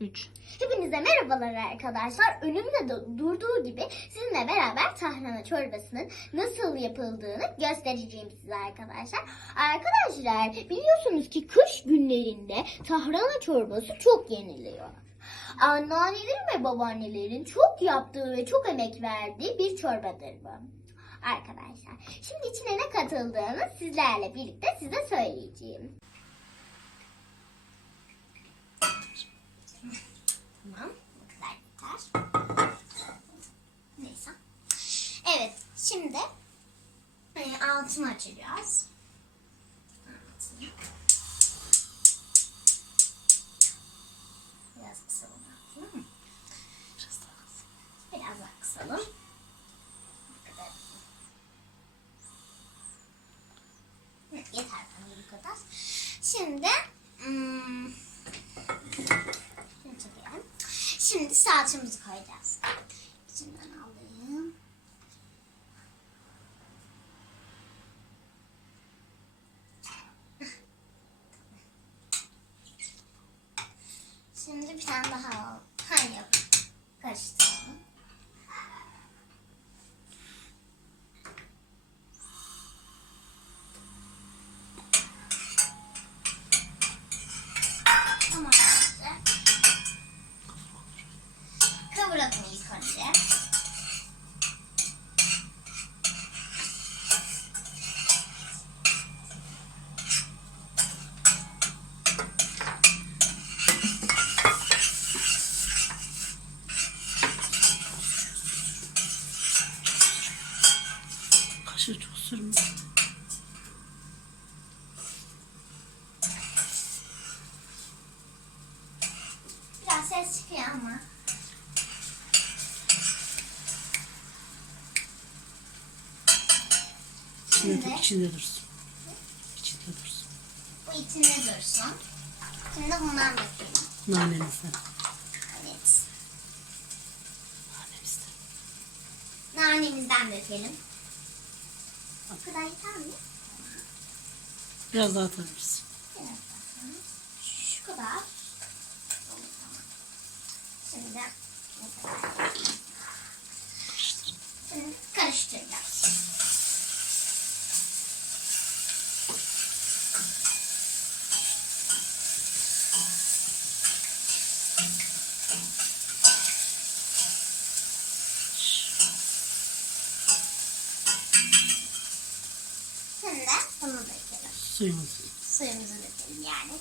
3. Hepinize merhabalar arkadaşlar. Önümde de durduğu gibi sizinle beraber tahrana çorbasının nasıl yapıldığını göstereceğim size arkadaşlar. Arkadaşlar biliyorsunuz ki kış günlerinde tahrana çorbası çok yeniliyor. Anneannelerin ve babaannelerin çok yaptığı ve çok emek verdiği bir çorbadır bu. Arkadaşlar şimdi içine ne katıldığını sizlerle birlikte size söyleyeceğim. Tamam. Bu kadar. Neyse. Evet. Şimdi e, altını açacağız. Altını. Biraz kısalım. Biraz daha kısalım. Hı, Yeter bana bu kadar. Şimdi hmm. Şimdi salçamızı koyacağız. İçinden alayım. Şimdi bir tane daha al. Hani yap. Karıştıralım. Tamam işte. Kıvıralım ilk önce. Kaşığı çok sürme. Biraz ses çıkıyor ama. İçinde, Şimdi? içinde dursun. İçinde dursun. Bu içinde dursun. Şimdi bundan dökelim. Nanemizden. Evet. Nanemizden. Nanemizden dökelim. Bu kadar yeter mi? Biraz daha atabiliriz. Biraz daha. Şu kadar. Şimdi. Şimdi karıştıracağız. Şimdi bunu dökelim. Suyumuzu. Suyumuzu dökelim yani.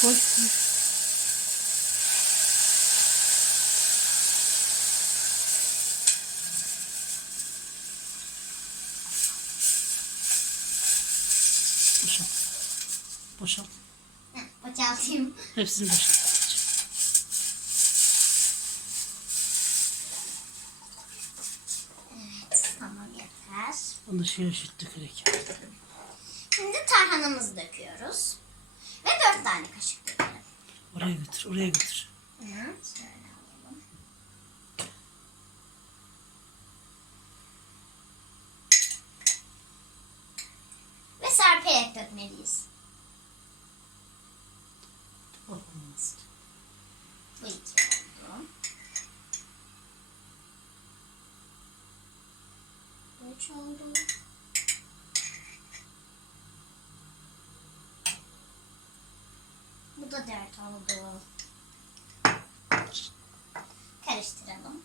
Koy. Boşalt. Boşalt. Heh, boşaltayım. Hepsini boşalt. Evet, tamam şırt dökerek. Şimdi tarhanamızı döküyoruz. Ve dört tane kaşık dökelim. Oraya götür, oraya götür. Hı, şöyle alalım. Ve serperek dökmeliyiz. Olmaz. 3. Bu da 4 oldu. Karıştıralım.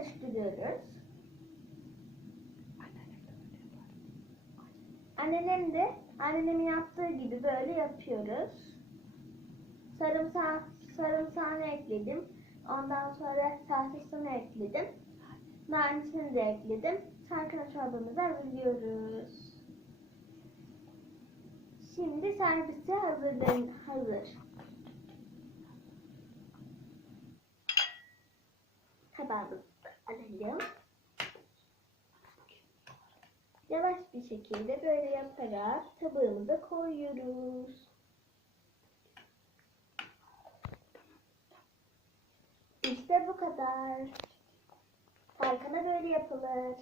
Karıştırıyoruz. Annenem de annenemin yaptığı gibi böyle yapıyoruz. Sarımsak, sarımsağını ekledim. Ondan sonra tahtasını ekledim. Nanesini de ekledim. Tarhana çorbamızı hazırlıyoruz. Şimdi servise hazırlayın. Hazır. Tabağımızı alalım. Yavaş bir şekilde böyle yaparak tabağımıza koyuyoruz. İşte bu kadar. Tarkana böyle yapılır.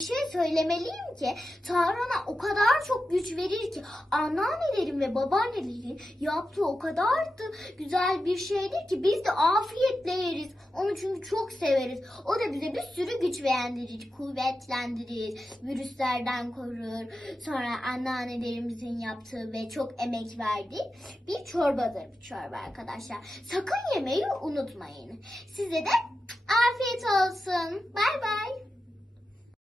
Bir şey söylemeliyim ki tarhana o kadar çok güç verir ki anneannelerin ve babaannelerin yaptığı o kadar da güzel bir şeydir ki biz de afiyetle yeriz. Onu çünkü çok severiz. O da bize bir sürü güç verendirir, kuvvetlendirir, virüslerden korur. Sonra anneannelerimizin yaptığı ve çok emek verdiği bir çorbadır bu çorba arkadaşlar. Sakın yemeyi unutmayın. Size de afiyet olsun.